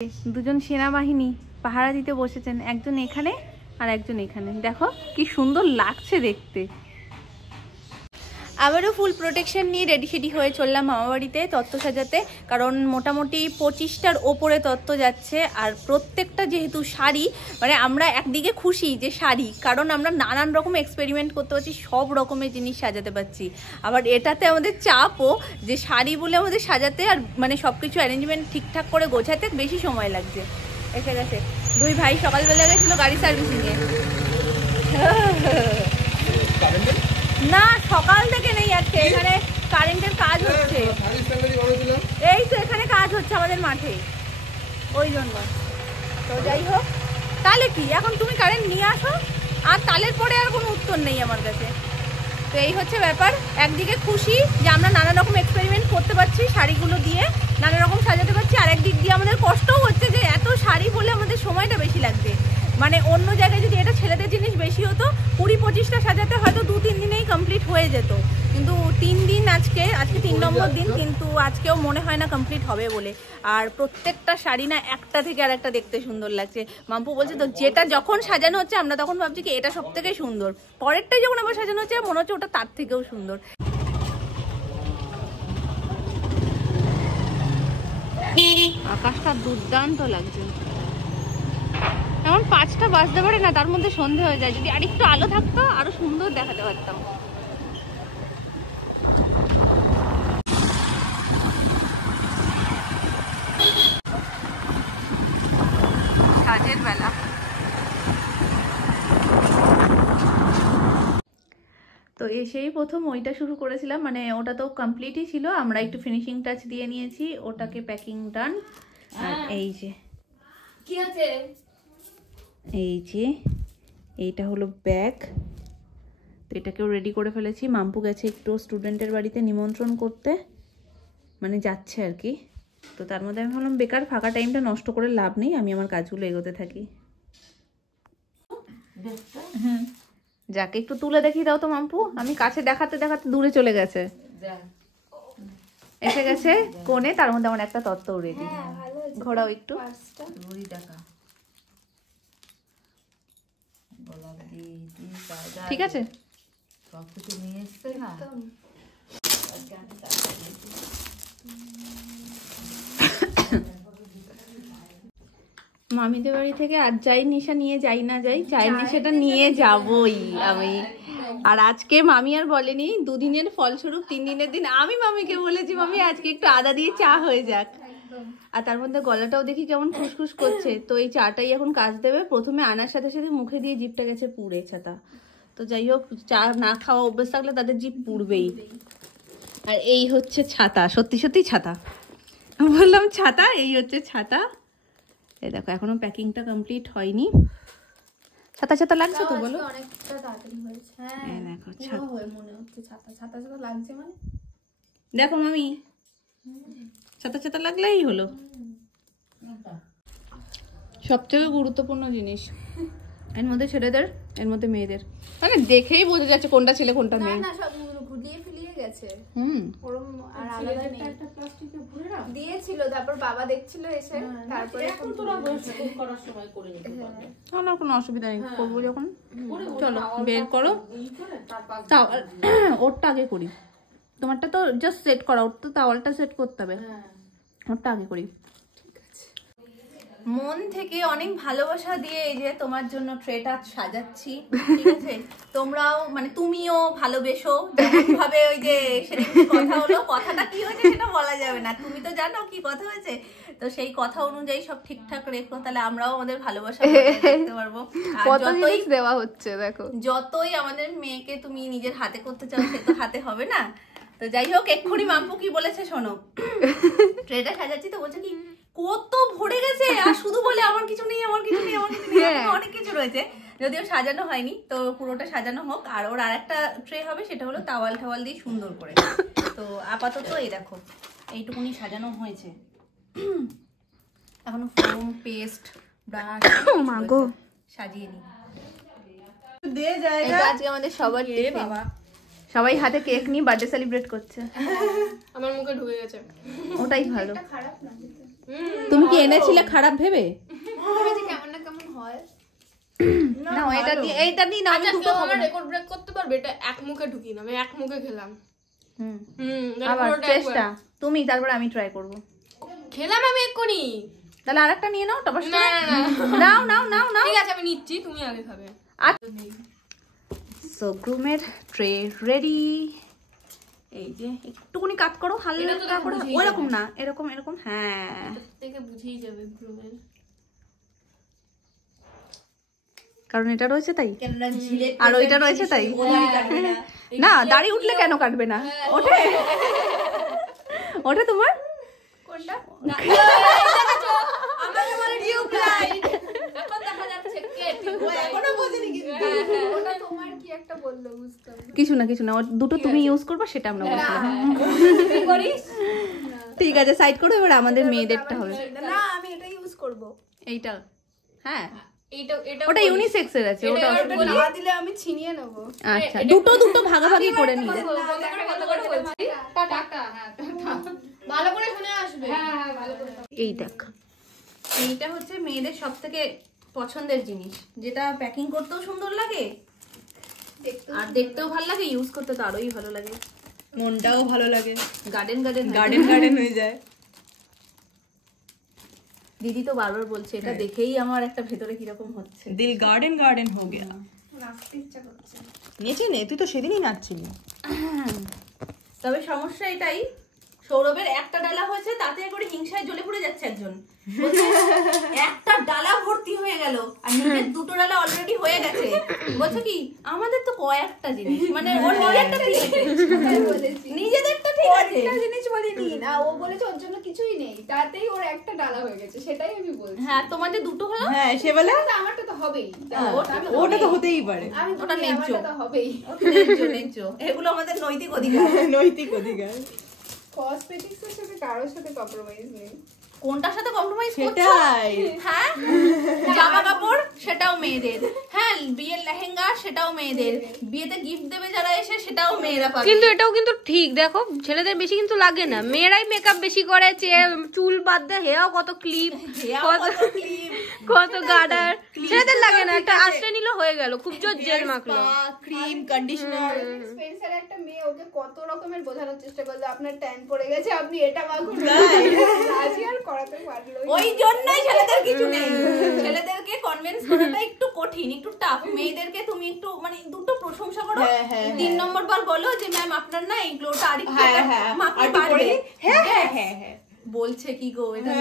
দুজন সেনাবাহিনী পাহারা দিতে বসেছেন, একজন এখানে আর একজন এখানে। দেখো কি সুন্দর লাগছে দেখতে। আবারও ফুল প্রোটেকশন নিয়ে রেডি হয়ে চললাম মামাবাড়িতে তত্ত্ব সাজাতে, কারণ মোটামুটি 25টার ওপরে তত্ত্ব যাচ্ছে। আর প্রত্যেকটা যেহেতু শাড়ি, মানে আমরা একদিকে খুশি যে শাড়ি, কারণ আমরা নানান রকম এক্সপেরিমেন্ট করতে পারছি, সব রকমের জিনিস সাজাতে পারছি। আবার এটাতে আমাদের চাপও যে শাড়ি বলে আমাদের সাজাতে আর মানে সব কিছু অ্যারেঞ্জমেন্ট ঠিকঠাক করে গোছাতে বেশি সময় লাগছে। এসে গেছে দুই ভাই, সকালবেলা গেছিলো গাড়ি সার্ভিসিংয়ে। না সকাল থেকে নেই, আজকে এখানে কারেন্টের কাজ হচ্ছে। এই তো এখানে কাজ হচ্ছে আমাদের মাঠে, ওই জন্য। তো যাই হোক, তাহলে কি এখন তুমি কারেন্ট নিয়ে আসো, আর তালের পরে আর কোনো উত্তর নেই আমার কাছে। তো এই হচ্ছে ব্যাপার। একদিকে খুশি যে আমরা নানা রকম এক্সপেরিমেন্ট করতে পারছি, শাড়িগুলো দিয়ে নানা রকম সাজাতে পারছি, আর একদিক দিয়ে আমাদের কষ্টও হচ্ছে যে এত শাড়ি বলে আমাদের সময়টা বেশি লাগবে। মানে অন্য জায়গায় যদি এটা ছেলেদের জিনিস বেশি হতো, 20-25টা সাজাতে হয়তো 2-3 দিনেই কমপ্লিট হয়ে যেত, কিন্তু 3 দিন, আজকে 3 নম্বর দিন, কিন্তু আজকেও মনে হয় না কমপ্লিট হবে বলে। আর প্রত্যেকটা শাড়ি না একটা থেকে আর একটা দেখতে সুন্দর লাগছে। মাম্পু বলছে তো যেটা যখন সাজানো হচ্ছে আমরা তখন ভাবছি কি এটা সব থেকে সুন্দর, পরেরটাই যখন আবার সাজানো হচ্ছে মনে হচ্ছে ওটা তার থেকেও সুন্দর। আকাশটা দুর্দান্ত লাগছে। এমন 5টা বাজতে পারে না, তার মধ্যে সন্ধে হয়ে যায়। যদি আরেকটু আলো থাকতো আরো সুন্দর দেখাতে পারতাম। কাজের বেলা তো এসেই প্রথম ওইটা শুরু করেছিলাম, মানে ওটা তো কমপ্লিটই ছিল, আমরা একটু ফিনিশিং টাচ দিয়ে নিয়েছি, ওটাকে প্যাকিং ডান। আর এই যে কি আছে, এই যে এইটা হলো ব্যাগ, তো এটাকেও রেডি করে ফেলেছি। মাম্পু গেছে একটু স্টুডেন্টের বাড়িতে নিমন্ত্রণ করতে, মানে যাচ্ছে আর কি। তো তার মধ্যে আমি ভাবলাম বেকার ফাঁকা টাইমটা নষ্ট করে লাভ নেই, আমি আমার কাজগুলো এগোতে থাকি। হ্যাঁ যাকে একটু তুলে দেখিয়ে দাও তো মাম্পু, আমি কাছে দেখাতে দেখাতে দূরে চলে গেছে। এসে গেছে কোণে, তার মধ্যে আমার একটা তত্ত্ব রেডি। ঘোরাও একটু। ঠিক আছে মামিদের বাড়ি থেকে আর যাই নেশা নিয়ে যাই না যাই, চায়ের নেশাটা নিয়ে যাবই আমি। আর আজকে মামি আর বলেনি, 2 দিনের ফলস্বরূপ 3 দিনের দিন আমি মামিকে বলেছি মামি আজকে একটু আদা দিয়ে চা হয়ে যাক। আর তার মধ্যে গলাটাও দেখি কেমন খুসখুস করছে, তো এই চাটাই এখন কাজ দেবে। প্রথমে আনার সাথে সাথে মুখে দিয়ে জিভটা গেছে পুড়ে ছাতা। তো যাই হোক, চা না খাওয়া অভ্যেস থাকলে তাদের জিভ পুড়বেই। আর এই হচ্ছে ছাতা, সত্যি সত্যি ছাতা, বললাম ছাতা, এই হচ্ছে ছাতা। এই দেখো এখনো প্যাকিংটা কমপ্লিট হয়নি। ছাতা ছাতা লাগছে তো বলো? অনেকটা তাড়াতাড়ি হয়েছে। হ্যাঁ দেখো ছাতা মনে হচ্ছে, ছাতা ছাতা ছাতা লাগছে মানে। দেখো মামি, ছাতা ছাতা লাগলেই হলো। সবথেকে গুরুত্বপূর্ণ জিনিস এর মধ্যে ছেলেদের, এর মধ্যে মেয়েদের, মানে দেখেই বোঝা যাচ্ছে কোনটা ছেলে কোনটা মেয়ে। না সব গুলিয়ে ফিলিয়ে গেছে। ওরম আর আলাদা নেই। একটা প্লাস্টিকে ভরে রাখ দিয়েছিল, তারপর বাবা দেখছিল এসে, তারপরে এখন তোরা বসে করার সময় করে নিতে পারবে। না কোনো অসুবিধা নেই, করবো যখন। চলো বের করো, ওরটা আগে করি। তোমারটা তো জাস্ট সেট করা, ওর তো তাওয়ালটা সেট করতে হবে, ওরটা আগে করি। মন থেকে অনেক ভালোবাসা দিয়ে এই যে তোমার জন্য ট্রেটা সাজাচ্ছি, ঠিক আছে? তোমরাও মানে তুমিও ভালোবেসো ভাবে। ওই যে সেদিন কথা হলো, কথাটা কি হয়েছে সেটা বলা যাবে না, তুমি তো জানো কি কথা হয়েছে। তো সেই কথা অনুযায়ী সব ঠিকঠাক রেখো, তাহলে আমরাও আমাদের ভালোবাসা দেখতে পারবো। কত জিনিস দেওয়া হচ্ছে দেখো, যতই আমাদের মেয়েকে তুমি নিজের হাতে করতে চাও সে তো হাতে হবে না। তো যাই হোক, এক্ষুনি মাম্পু কি বলেছে শোনো। ট্রেটা সাজাচ্ছি তো বলছে কি কত ভরে গেছে, আর শুধু বলে আমার কিছু নেই, আমার কিছু নেই, আমার কিছু নেই, অনেক কিছু রয়েছে। যদিও সাজানো হয়নি, তো পুরোটা সাজানো হোক। আর ওর আরেকটা ট্রে হবে, সেটা হলো তাওয়াল ঠাওয়াল দিয়ে সুন্দর করে। তো আপাতত এই দেখো এইটুকুনি সাজানো হয়েছে, এখনো ফোম, পেস্ট, ব্রাশ সাজিয়ে নি। আজকে আমাদের সবার বাবা সবাই হাতে কেক নিয়ে বার্থডে সেলিব্রেট করছে। আমার মুখে ঢুকে গেছে, ওটাই ভালো। তুমি কি এনেছিলে খারাপ ভেবে? কেমন না কেমন হয় না এটা দিয়ে এইটা দিয়ে না, আমি দুটো খাবো। আমার রেকর্ড ব্রেক করতে পারবে? এটা এক মুখে ঢুকি না, আমি এক মুখে খেলাম। আবার চেষ্টা তুমি, তারপর আমি ট্রাই করব। খেলাম আমি এক্ষুনি। তাহলে আরেকটা নিয়ে নাও টপাস। না না নাও নাও নাও নাও। ঠিক আছে আমি নিচ্ছি, তুমি আগে খাবে। সো গ্রুমের ট্রে রেডি। এই যে একটুখানি কাট করো হালকা করে, ওইরকম না, এরকম এরকম। হ্যাঁ থেকে বুঝেই যাবে গ্রুমের, কারণ এটা রয়েছে তাই, আর ওইটা রয়েছে তাই। না দাড়ি উঠলে কেন কাটবে না? ওঠে ওঠে তোমার কোনটা? আমাকে বলে টিউব লাইট, এখন দেখা যাচ্ছে কে টিউব লাইট। এখনো বোঝেনি কিন্তু ওটা তোমার কি একটা বললো, বুঝতাম না। কিছু না কিছু না, দুটো তুমি ইউজ করবে সেটা আমরা বললাম। তুই করিস? ঠিক আছে সাইড করো, এবার আমাদের মেয়েদেরটা হবে। না আমি এটা ইউজ করব। এইটা হ্যাঁ, এটা এটা ওটা ইউনিসেক্স এর আছে, ওটা না দিলে আমি ছিনিয়ে নেব। আচ্ছা দুটো দুটো ভাগাভাগি করে নিলে। কত করে বলছি? টাটা। হ্যাঁ টাটা, ভালো করে শুনে আসবে। হ্যাঁ ভালো করে। এই দেখ, এইটা হচ্ছে মেয়েদের সবথেকে পছন্দের জিনিস, যেটা প্যাকিং করতেও সুন্দর লাগে আর দেখতেও ভালো লাগে, ইউজ করতে তো আরোই ভালো লাগে, মনটাও ভালো লাগে, গার্ডেন গার্ডেন গার্ডেন গার্ডেন হয়ে যায়। দিদি তো বারবার বলছে, এটা দেখেই আমার একটা ভেতরে কিরকম হচ্ছে, দিল গার্ডেন গার্ডেন হয়ে গেল। নাচতে ইচ্ছা করছে। নেচে নে, তুই তো সেদিনই নাচছিলি। তবে সমস্যা এটাই, সৌরভের একটা ডালা হয়েছে, তাতে করে হিংসায় জ্বলে পুড়ে যাচ্ছে একজন, বলছে, একটা ডালা ভর্তি হয়ে গেল আর নিজের দুটো ডালা অলরেডি হয়ে গেছে। বলছে কি আমাদের তো কয়েকটা জিনিস, মানে ওর নিজেরটা ঠিক আছে, নিজেদেরটা ঠিক আছে, একটা জিনিস বলিনি না, ও বলেছে ওর জন্য কিছুই নেই, তাতেই ওর একটা ডালা হয়ে গেছে, সেটাই আমি বলছি। হ্যাঁ তোমাদের দুটো হলো, হ্যাঁ সে বলে আমারটা তো হবেই, ওটা তো হতেই পারে, আমি ওটা ন্যায্য, তো হবেই। ন্যায্য ন্যায্য, এগুলো আমাদের নৈতিক অধিকার, নৈতিক অধিকার। কসমেটিক্স এর সাথে কারোর সাথে কম্প্রোমাইজ নেই। কোনটার সাথে কম্প্রোমাইজ করছো? সেটাই হ্যাঁ জামা কাপড় সেটাও মেয়েদের, হ্যাঁ বিয়ের লেহেঙ্গা সেটাও মেয়েদের, বিয়েতে গিফট দেবে যারা এসে সেটাও মেয়েরা পাবে। কিন্তু এটাও কিন্তু ঠিক, দেখো ছেলেদের বেশি কিন্তু লাগে না, মেয়েরাই মেকআপ বেশি করে, চুল বাদ দেয়, হেয়াও কত ক্লিপ, কত গার্ডার, ছেলেদের লাগে না, একটা আশ্রয় নিল হয়ে গেল, খুব জোর জেল মাখলো, ক্রিম কন্ডিশনার। স্পেন্সার একটা মেয়ে ওকে কত রকমের বোঝানোর চেষ্টা করলো, আপনার ট্যান পড়ে গেছে আপনি এটা মাখুন, আজই আর করাতে পারলো। ওই জন্যই ছেলেদের কিছু নেই, ছেলেদেরকে কনভিন্স করাটা একটু কঠিন, একটু টাফ, মেয়েদেরকে তুমি একটু মানে দুটো প্রশংসা করো, 3 নম্বর বার বলো যে ম্যাম আপনার না এই গ্লোটা আরেকটু মাখতে পারবে। হ্যাঁ হ্যাঁ হ্যাঁ হ্যাঁ বলছে কি গো এটা,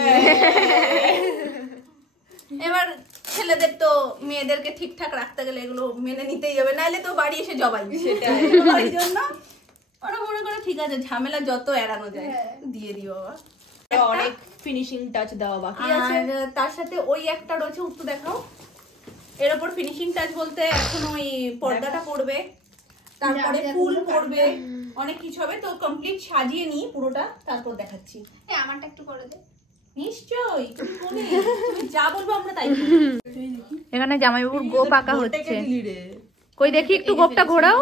এবার ছেলেদের তো মেয়েদেরকে ঠিকঠাক রাখতে গেলে এগুলো মেনে নিতেই হবে, নাহলে তো বাড়ি এসে জবাই। সেটাই ওই জন্য ওরা মনে করে ঠিক আছে ঝামেলা যত এড়ানো যায় দিয়ে দিও বাবা। অনেক ফিনিশিং টাচ দেওয়া বাকি আছে, আর তার সাথে ওই একটা রয়েছে, উত্তর দেখাও, এর উপর ফিনিশিং টাচ বলতে এখন ওই পর্দাটা পড়বে, তারপরে ফুল পড়বে, অনেক কিছু হবে, তো কমপ্লিট সাজিয়ে নিই পুরোটা তারপর দেখাচ্ছি। আমারটা একটু করে দে। নিশ্চয়ই তুমি যা বলবো আমরা তাই করব। এখানে জামাইবাবুর গোপ আঁকা হচ্ছে, কই দেখি একটু গোপটা ঘোরাও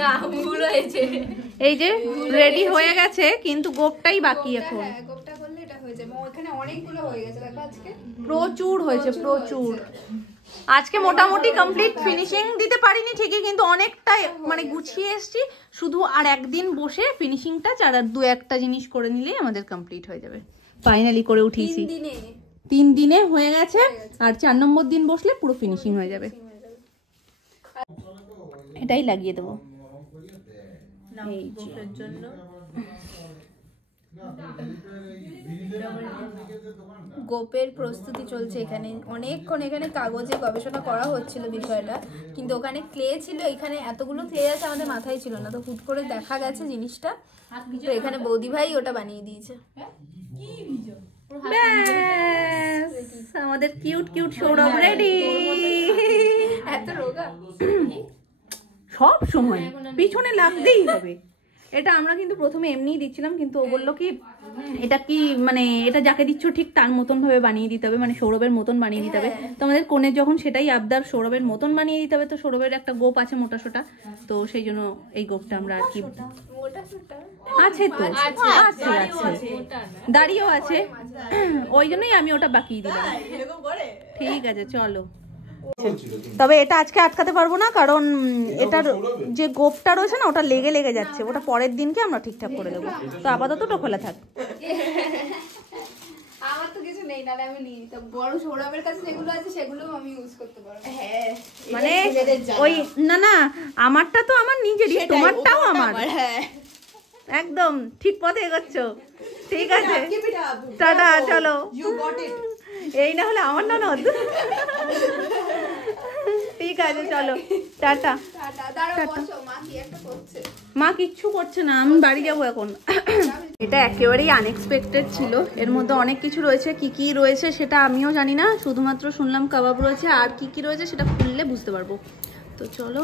না ভুল হয়েছে, এই যে রেডি হয়ে গেছে কিন্তু গোপটাই বাকি এখন, গোপটা করলে এটা হয়ে যাবে, ওখানে অনেকগুলো হয়ে গেছে দেখো, আজকে প্রচুর হয়েছে প্রচুর। আজকে মোটামুটি কমপ্লিট ফিনিশিং দিতে পারিনি ঠিকই, কিন্তু অনেকটা মানে গুছিয়ে এসেছি, শুধু আর একদিন বসে ফিনিশিংটা আর 2-1টা জিনিস করে নিলেই আমাদের কমপ্লিট হয়ে যাবে। ফাইনালি করে উঠিয়েছি, 3 দিনে হয়ে গেছে, আর 4 নম্বর দিন বসলে পুরো ফিনিশিং হয়ে যাবে। এটাই লাগিয়ে দেবো জন্য। গোপের প্রস্তুতি চলছে এখানে, অনেকক্ষণ এখানে কাগজে গবেষণা করা হচ্ছিল বিষয়টা, কিন্তু ওখানে ক্লে ছিল, এখানে এতগুলো ক্লে আছে আমাদের মাথায় ছিল না, তো হুট করে দেখা গেছে জিনিসটা, তো এখানে বৌদি ভাই ওটা বানিয়ে দিয়েছে। আমাদের কিউট কিউট সৌরভ রেডি, এত রোগা সব সময় পিছনে লাগতেই হবে, এটা আমরা কিন্তু প্রথমে এমনিই দিচ্ছিলাম, কিন্তু ও বললো কি এটা কি মানে এটা যাকে দিচ্ছ ঠিক তার মতন ভাবে বানিয়ে দিতে হবে, মানে সৌরভের মতন বানিয়ে দিতে হবে। তো আমাদের কোণের যখন সেটাই আবদার সৌরভের মতন বানিয়ে দিতে হবে, তো সৌরভের একটা গোপ আছে মোটা সোটা, তো সেই জন্য এই গোপটা আমরা আর কি আছে তো আছে আছে দাড়িও আছে, ওই জন্যই আমি ওটা বাকিয়ে দিলাম। ঠিক আছে চলো। তবে এটা আজকে আটকাতে পারবো না, কারণ এটার যে গোপটা রয়েছে না ওটা লেগে লেগে যাচ্ছে, ওটা পরের দিনকে আমরা ঠিকঠাক করে দেবো। তো আপাতত ওটা খোলা থাক। আমার তো কিছু নেই, নাহলে আমি নিয়ে নিতাম। বড় সৌরভের কাছে যেগুলো আছে সেগুলো আমি ইউজ করতে পারবো। হ্যাঁ মানে ওই না না আমারটা তো আমার নিজেরই, তোমারটাও আমার। হ্যাঁ একদম ঠিক পথে এগোচ্ছ। ঠিক আছে টাটা, চলো। এই না হলে আমার ননদ। ঠিক আছে চলো টাটা। মা কিচ্ছু করছে না, আমি বাড়ি যাবো এখন। এটা একেবারেই আনএক্সপেক্টেড ছিল, এর মধ্যে অনেক কিছু রয়েছে, কি কি রয়েছে সেটা আমিও জানি না, শুধুমাত্র শুনলাম কাবাব রয়েছে, আর কি কি রয়েছে সেটা খুললে বুঝতে পারবো। তো চলো,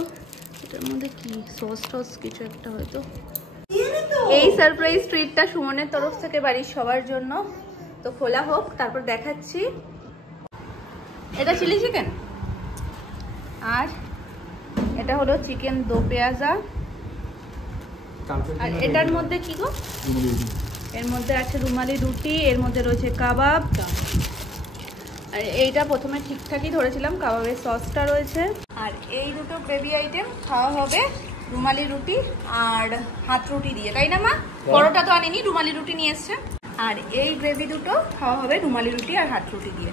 এটার মধ্যে কি সস টস কিছু একটা হয়তো। এই সারপ্রাইজ ট্রিটটা সুমনের তরফ থেকে বাড়ির সবার জন্য, তো খোলা হোক তারপর দেখাচ্ছি। এটা চিলি চিকেন, আর এটা হলো চিকেন দো পেঁয়াজা, আর এটার মধ্যে কি গো, এর মধ্যে আছে রুমালি রুটি, এর মধ্যে রয়েছে কাবাব, আর এইটা প্রথমে ঠিকঠাকই ধরেছিলাম, কাবাবের সসটা রয়েছে। আর এই দুটো গ্রেভি আইটেম খাওয়া হবে রুমালি রুটি আর হাত রুটি দিয়ে, তাই না মা? পরোটা তো আনেনি, রুমালি রুটি নিয়ে এসছে। আর এই গ্রেভি দুটো খাওয়া হবে রুমালি রুটি আর হাত রুটি দিয়ে।